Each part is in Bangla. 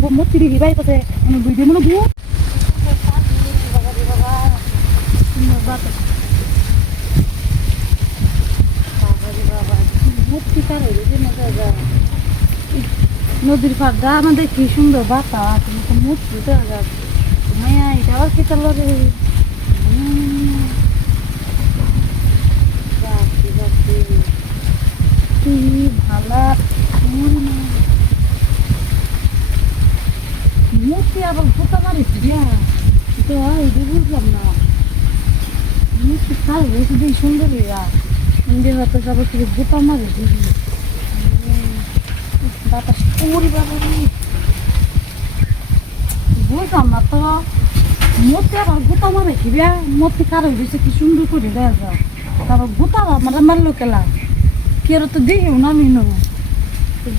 বউ মতি দিবি ভাই পাশে মানে বুঝতে মনে জায়গা নদীর পাড়টা আমাদের কি সুন্দর বাতাস কিন্তু মূর্তি তো মায়া এটা আবার কি ভালা মূর্তি আবার পোতা মারিস রিয়া তো এটা বুঝলাম না। কাল হয়েছে দিয়ে সুন্দর রিয়া ইন্ডিয়া হয়তো সবাই থেকে বোতা মারে দিবি বাতাস ওরে বাবা বুঝলাম না তো। মূর্তি আবার গোতা মারে কি রিয়া মূর্তি কার হয়েছে কি সুন্দর করে দেওয়া যায়? তারপর গোতা আমার মারলো কেলা? কি আর তো দেখিও না আমি নো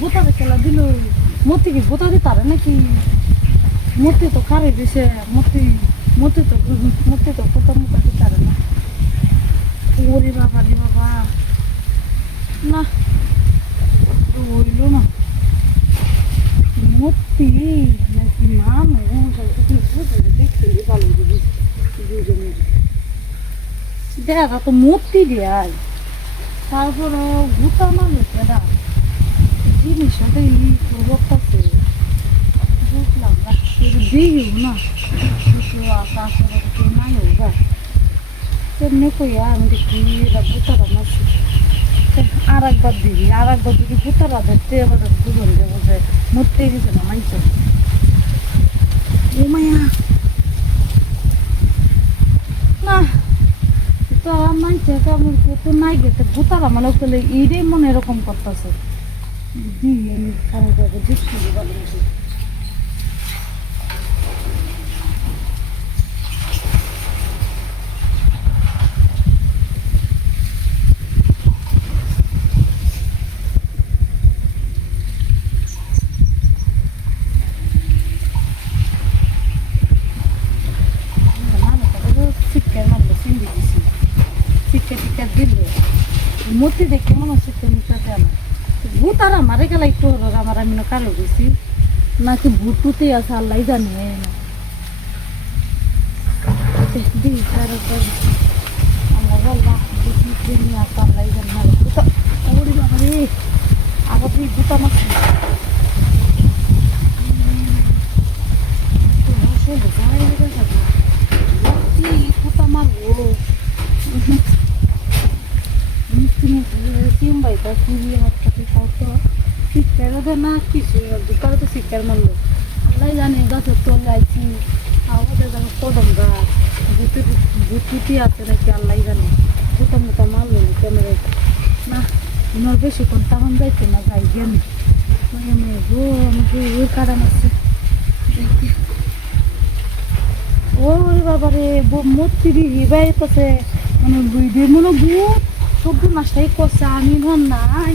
গোতারে খেলা দিল। মূর্তি কি গোতা দিতে পারে নাকি? মূর্তি তো খারে দিছে, মূর্তি মূর্তি তো মূর্তি তো গোতা মুতা দিতে না। ওরে বাবা রে বাবা। না হইল না। মূর্তি নাকি মানুষ দেখতে ভালো দেখা তো মূর্তি দেয় তারপরে গোটা মানুষ এটা জিনিস সাথে না দিও না কিছু আকাশ কিছু নাই ওরা তেমনি কইয়া আমি দেখি এরা গোটারা মারছি আর একবার দিবি আর একবার যদি গোটারা ধরতে এবার দুজন দেবো। যে মরতে গেছে না মাইছে ও মায়া না তো মানছে কেমন তো নাই গেছে গোতারা মানে করলে এইটাই মনে এরকম করতেছে দি আমি খারাপ করে দিচ্ছি ভালোবাসি শিক্ষার মানলো চিন্দি দিছি শিক্ষা দিল মূর্তি দেখে মনে হচ্ছে তুমি সাথে আমার। ভূত আর আমারে গেলা একটু আমার আমি না কালো গেছি। নাকি ভূতুতে আছে আল্লাহ জানে। উপর আমরা বললাম দেখি ভূত ভূত আমার সিবি আমার কাছে কত শিক্ষার না কিছু দুপারে তো শিক্ষার মানলো আল্লাহ জানে গাছের তোল গাইছি আমাদের যেমন কদম গাছ বুটি বুটি আছে নাকি, আল্লাহ জানে। বুটা মোটা মারলো না ক্যামেরা না আমার বেশি কোন তেমন যাইতে না, যাই জ্ঞানে গো আমাকে ওই কারণ আছে ওরে বাবা রে মূর্তি হিবাই পাশে মানে দিন মনে বহুত সবজি মাছটাই করছে আমি মন নাই